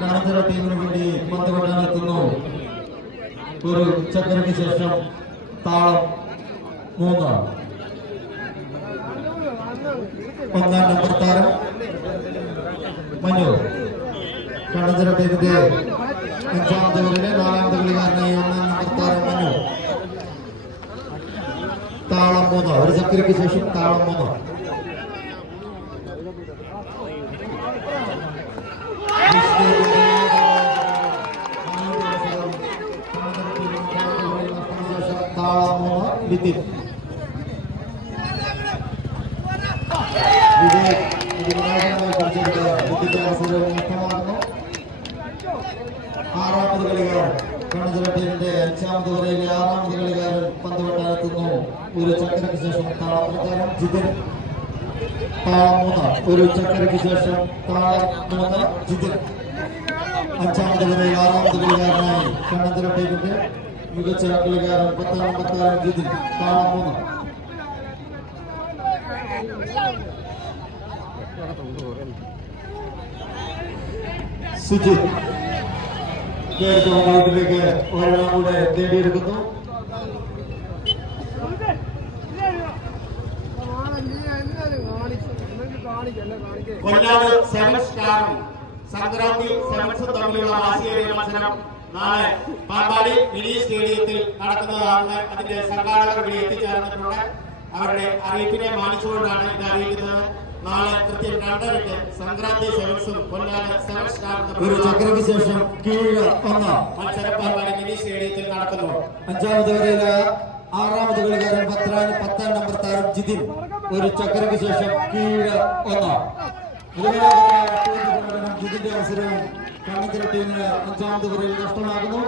കണഞ്ചിറ ടീമിന് വേണ്ടി പന്ത് കൊണ്ടാനെത്തുന്നു. ഒരു ചക്കരയ്ക്ക് ശേഷം താളം 3. 1-ാം നമ്പർ താരം മനു. കണഞ്ചിറ ടീമിന്റെ 5-ാമത്തെ ഓവറിലെ 4-ാമത്തെ കളിക്കാരനായി 1-ാം നമ്പർ താരം മനു. താളം 3. ഒരു ചക്കരയ്ക്ക് ശേഷം താളം 3. നിതിൻ നിതിന്റെ അവസരവും നഷ്ടമാകുന്നു. 6-ാമത് കളിക്കാരൻ കണഞ്ചിറ ടീമിന്റെ 5-ാമത് ഓവറിലെ 6-ാമത് കളിക്കാരൻ പന്ത് കൊണ്ടാനെത്തുന്നു. ഒരു ചക്കരയ്ക്ക് ശേഷം താളം പ്രകാരം ജിതിൻ. താളം 3. ഒരു ചക്കരയ്ക്ക് ശേഷം താളം 3 ജിതിൻ. 5-ാമത് ഓവറിൽ 6-ാമത് കളിക്കാരനായി കണഞ്ചിറ ടീമിന്റെ മികച്ച കളിക്കാരൻ 10-ാം നമ്പർ താരം ജിതിൻ. താളം 3. സുജിത് ിലേക്ക് ഒരെണ്ണം കൂടെ നേടിയെടുക്കുന്നു. കൊല്ലാട് സെവൻ സ്റ്റാറും സംക്രാന്തി സെവൻസും തമ്മിലുള്ള വാശിയേറിയ മത്സരം നാളെ പാമ്പാടി മിനി സ്റ്റേഡിയത്തിൽ നടക്കുന്നതാണ്. അതിന്റെ സംഘാടകർ ഇവിടെ എത്തിച്ചേർന്നിട്ടുണ്ട്. അവരുടെ അറിയിപ്പിനെ മാനിച്ചുകൊണ്ടാണ് ഇത് അറിയിക്കുന്നത്. നാളെ കൃത്യം 2:30 സംക്രാന്തി സെവൻസും കൊല്ലാട് സെവൻ സ്റ്റാർ ഒരു ചക്രയ്ക്ക് ശേഷം കീഴ് 1 മത്സരം പാമ്പാടി മിനി സ്റ്റേഡിയത്തിൽ നടക്കുന്നു. 5-ാമത് ഓവറിലെ 6-ാമത് കളിക്കാരൻ 10-ാം നമ്പർ താരം ജിതിൻ. ഒരു ചക്രയ്ക്ക് ശേഷം കീഴ് 1. ജിതിന്റെ അവസരവും കണഞ്ചിറ ടീമിന് 5-ാമത് ഓവറിൽ നഷ്ടമാകുന്നു.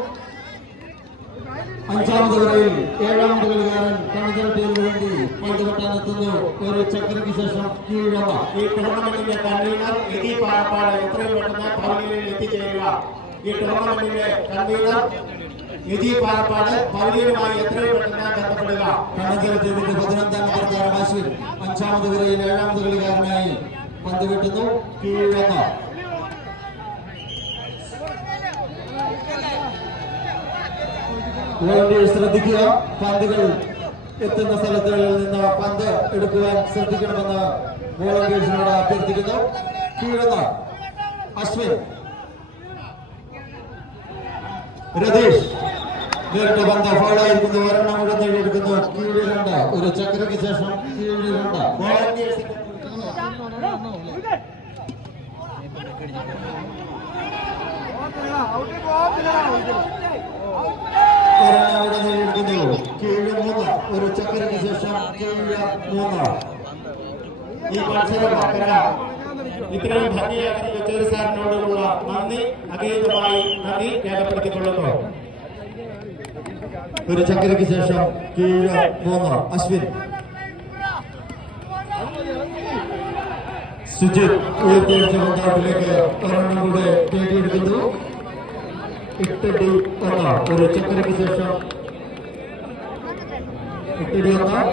5-ാമത് ഓവറിൽ 7-ാമത് കളിക്കാരൻ കണഞ്ചിറ ടീമിന് വേണ്ടി പന്ത് കൊട്ടാനെത്തുന്നു. ഒരു ചക്രയ്ക്ക് ശേഷം കീഴ് 1. ഈ ടൂർണമെന്റിന്റെ കൺവീനർ എതി പാലപ്പാട് എത്രയും പെട്ടെന്ന് പവലിയനിൽ എത്തിച്ചേരുക. ഈ ടൂർണമെന്റിന്റെ കൺവീനർ എതി പാലപ്പാട് പവലിയനുമായി എത്രയും പെട്ടെന്ന് ബന്ധപ്പെടുക. കണഞ്ചിറ ടീമിന്റെ 15-ാം നമ്പർ താരം അശ്വിൻ 5-ാമത് ഓവറിൽ 7-ാമത് കളിക്കാരനായി പന്ത് കിട്ടുന്നു. കീഴ് 1. വോളണ്ടിയേഴ്സ് ശ്രദ്ധിക്കുക. പന്തുകൾ എത്തുന്ന സ്ഥലത്തുകളിൽ നിന്ന് പന്ത് എടുക്കുവാൻ ശ്രദ്ധിക്കണമെന്ന് വോളണ്ടിയേഴ്സിനോട് അഭ്യർത്ഥിക്കുന്നു. കീഴുന്ന അശ്വിൻ. രതീഷ് നേരിട്ട് പന്ത് ഫൗളായിരിക്കുന്നു. ഒരെണ്ണം കൂടെ നേടിയെടുക്കുന്നു. കീഴ് 2. ഒരു ചക്രയ്ക്ക് ശേഷം കീഴ് 2. വോളണ്ടിയേഴ്സിന്റെ ഒരെണ്ണം നേടിയെടുക്കുന്നു. കീഴ് 3. ഒരു ചക്രയ്ക്ക് ശേഷം കീഴ് 3. ഈ മത്സരം ഇത്രയും ഭംഗിയാക്കി കൊച്ചൂർ സാറിനോടുള്ള നന്ദി അഗീതമായി നന്ദി രേഖപ്പെടുത്തിക്കൊള്ളുന്നു. ഒരു ചക്രയ്ക്ക് ശേഷം കീഴ് 3 അശ്വിൻ. സുജിത് ഉയർത്തിയടിച്ച പന്താട്ടിലേക്ക് ഒരെണ്ണം കൂടെ നേടിയെടുക്കുന്നു. 8-1. ഒരു ചക്രയ്ക്ക് ശേഷം 8-1.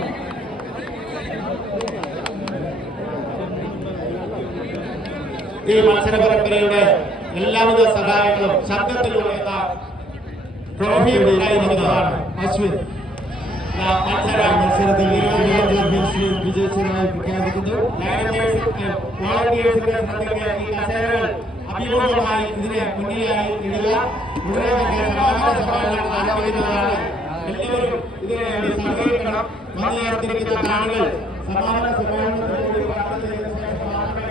ഈ മത്സര പരമ്പരയുടെ എല്ലാവിധ സഹായങ്ങളും ശബ്ദത്തിലൂടെ ട്രോഫി ഉണ്ടായിരിക്കുന്നതാണ്. അശ്വിൻ മത്സരത്തിൽ വിജയിച്ചതായി പ്രഖ്യാപിക്കുന്നു. വോളണ്ടിയേഴ്സിന്റെ ശ്രദ്ധയ്ക്ക് ഈ കസേരകൾ അഭിമുഖമായി ഇതിനെ മുന്നിലായി ഇടുക. ആരംഭിക്കുന്നതാണ്. എല്ലാവരും ഇതിനെ സഹകരിക്കണം. വന്നുചേർത്തിരിക്കുന്ന കാണികൾ സമാധാന സമ്മേളനത്തോടുകൂടി പ്രാർത്ഥന ചെയ്ത ശേഷം മാത്രമേ